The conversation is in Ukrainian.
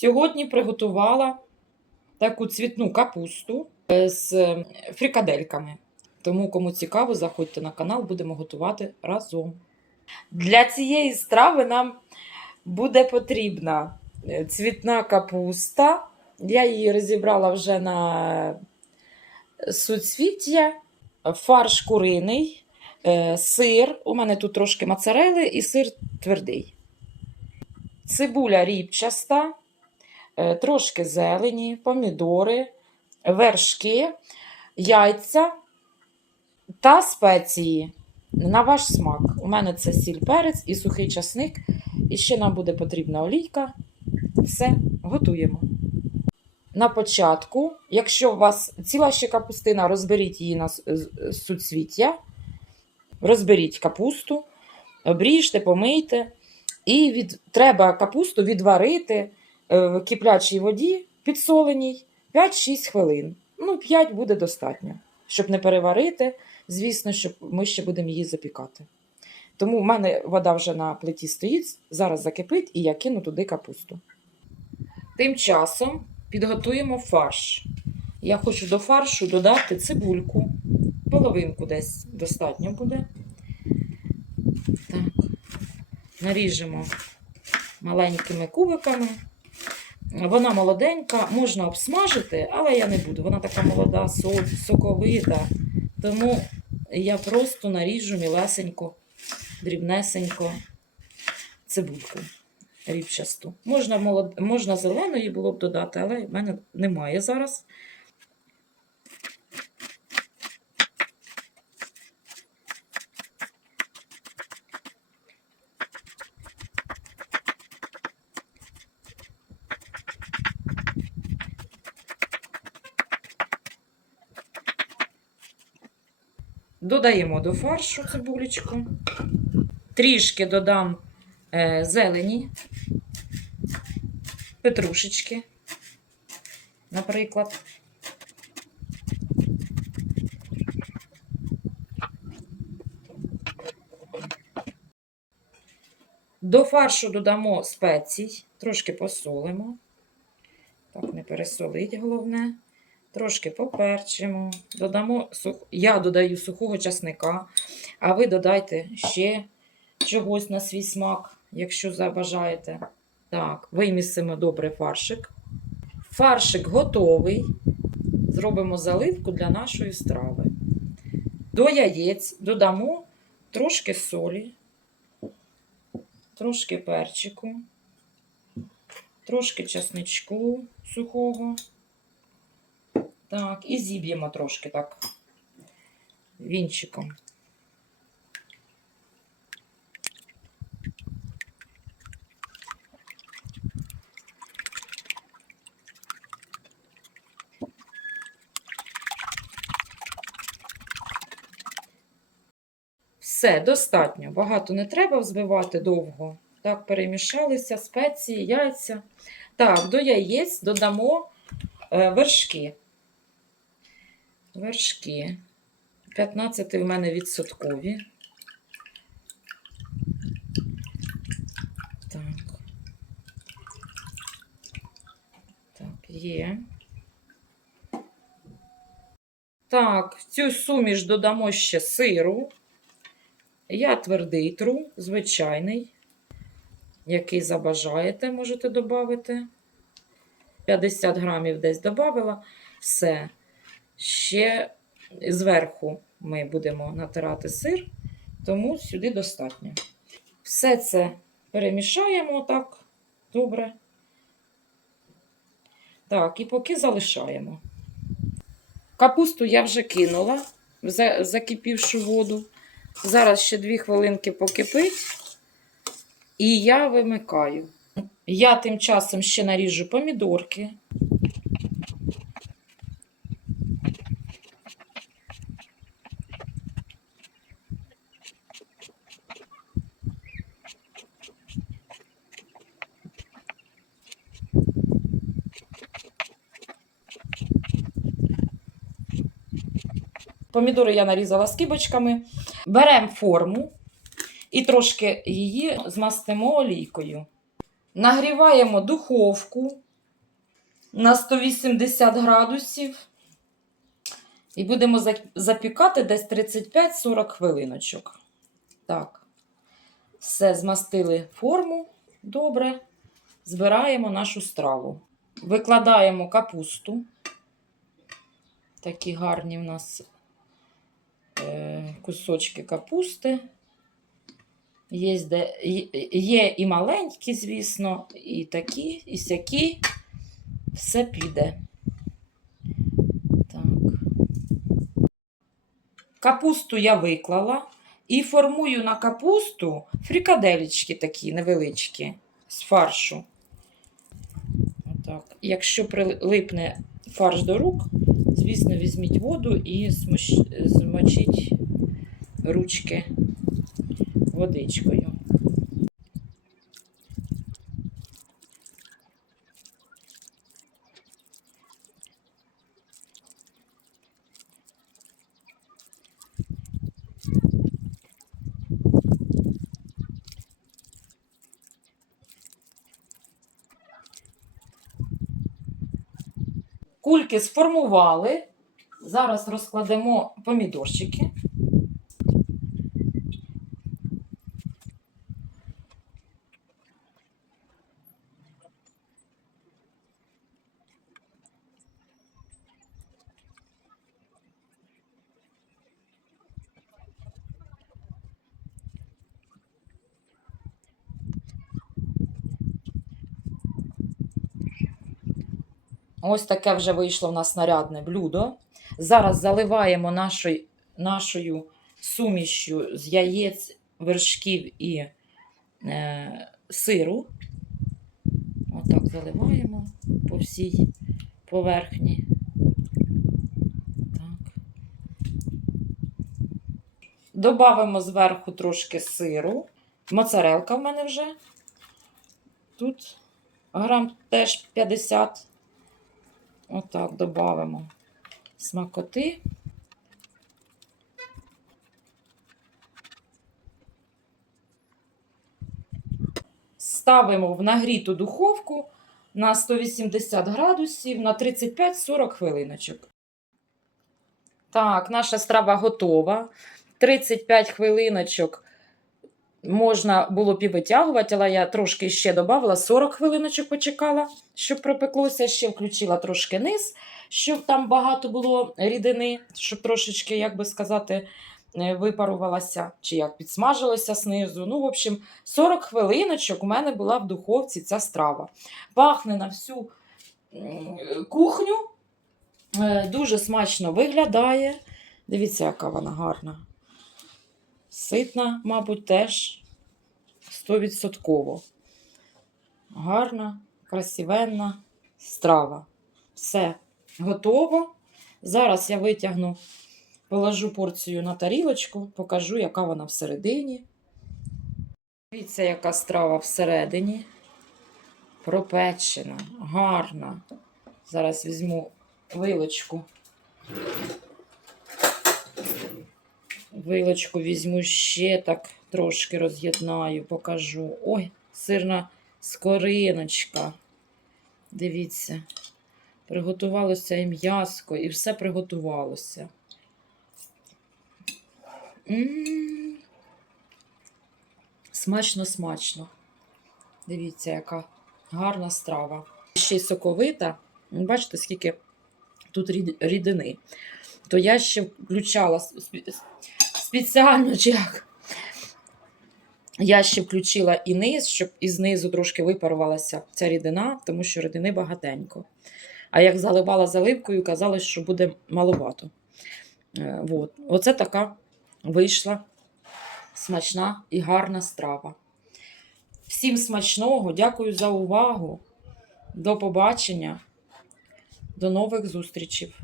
Сьогодні приготувала таку цвітну капусту е, з е, фрикадельками. Тому, кому цікаво, заходьте на канал, будемо готувати разом. Для цієї страви нам буде потрібна е, цвітна капуста. Я її розібрала вже на суцвіття, фарш куриний, сир. У мене тут трошки моцарели і сир твердий. Цибуля ріпчаста, е, трошки зелені, помідори, вершки, яйця та спеції на ваш смак. У мене це сіль перець і сухий часник. І ще нам буде потрібна олійка. Все, готуємо. На початку, якщо у вас ціла ще капустина, розберіть її на суцвіття, розберіть капусту, обріжте, помийте. І від, треба капусту відварити е, в киплячій воді, підсоленій 5-6 хвилин. Ну, 5 буде достатньо, щоб не переварити. Звісно, щоб ми ще будемо її запікати. Тому в мене вода вже на плиті стоїть, зараз закипить і я кину туди капусту. Тим часом підготуємо фарш. Я хочу до фаршу додати цибульку, половинку десь достатньо буде. Так. Наріжемо маленькими кубиками. Вона молоденька, можна обсмажити, але я не буду. Вона така молода, соковита. Тому я просто наріжу мілесенько, дрібнесенько цибульку рівчасту. Можна, молод... можна зеленої було б додати, але в мене немає зараз. Додаємо до фаршу цибулечку. Трішки додам е, зелені, петрушечки, наприклад. До фаршу додамо спецій, трошки посолимо. Так, не пересолить головне. Трошки поперчимо. Додамо. Я додаю сухого часника, а ви додайте ще чогось на свій смак, якщо забажаєте. Так, вимісимо добре фаршик. Фаршик готовий. Зробимо заливку для нашої страви. До яєць додамо трошки солі, трошки перчику, трошки часничку сухого. Так, і зіб'ємо трошки так вінчиком. Все, достатньо. Багато не треба взбивати довго. Так, перемішалися спеції, яйця. Так, до яєць додамо е, вершки. Вершки. 15 в мене відсоткові. Так. Так, є. Так, в цю суміш додамо ще сиру. Я твердий тру, звичайний. Який забажаєте, можете додати. 50 грамів десь додала. Все. Ще зверху ми будемо натирати сир, тому сюди достатньо. Все це перемішаємо так добре. Так, і поки залишаємо. Капусту я вже кинула в закипівшу воду. Зараз ще 2 хвилинки покипить. І я вимикаю. Я тим часом ще наріжу помідорки. Помідори я нарізала скибочками. Беремо форму і трошки її змастимо олійкою. Нагріваємо духовку на 180 градусів. І будемо запікати десь 35-40 хвилиночок. Так. Все, змастили форму. Добре. Збираємо нашу страву. Викладаємо капусту. Такі гарні в нас кусочки капусти. Є, де, є- і маленькі, звісно, і такі, і сякі. Все піде. Так. Капусту я виклала і формую на капусту фрикаделечки такі невеличкі з фаршу. Отак. Якщо прилипне фарш до рук, звісно, візьміть воду і змочіть ручки водичкою. Кульки сформували. Зараз розкладемо помідорчики. Ось таке вже вийшло в нас нарядне блюдо. Зараз заливаємо нашою, нашою сумішю з яєць, вершків і е, сиру. Отак заливаємо по всій поверхні. Так. Добавимо зверху трошки сиру. Моцарелка в мене вже. Тут грам теж 50. Отак додамо смакоти. Ставимо в нагріту духовку на 180 градусів на 35-40 хвилиночок. Так, наша страва готова. 35 хвилиночок можна було підвитягувати, але я трошки ще додавала 40 хвилиночок почекала, щоб пропеклося. Ще включила трошки низ, щоб там багато було рідини, щоб трошечки, як би сказати, е, випарувалася чи як підсмажилося знизу. Ну, в общем, 40 хвилиночок у мене була в духовці ця страва. Пахне на всю кухню. Е, Дуже смачно виглядає. Дивіться, яка вона гарна. Ситна, мабуть, теж 100%. Гарна, красивенна страва. Все готово. Зараз я витягну, положу порцію на тарілочку, покажу, яка вона всередині. Дивіться, яка страва всередині. Пропечена, гарна. Зараз візьму вилочку. Вилочку візьму ще так трошки роз'єднаю, покажу. Ой, сирна скориночка. Дивіться, приготувалося і м'яско, і все приготувалося. Смачно, смачно. Дивіться, яка гарна страва. Ще й соковита. Бачите, скільки тут рідини. То я ще включала спеціально чи як. Я ще включила і низ, щоб і знизу трошки випарувалася ця рідина, тому що рідини багатенько. А як заливала заливкою, казали, що буде маловато. Е, Вот. Оце така вийшла смачна і гарна страва. Всім смачного, дякую за увагу. До побачення, до нових зустрічей.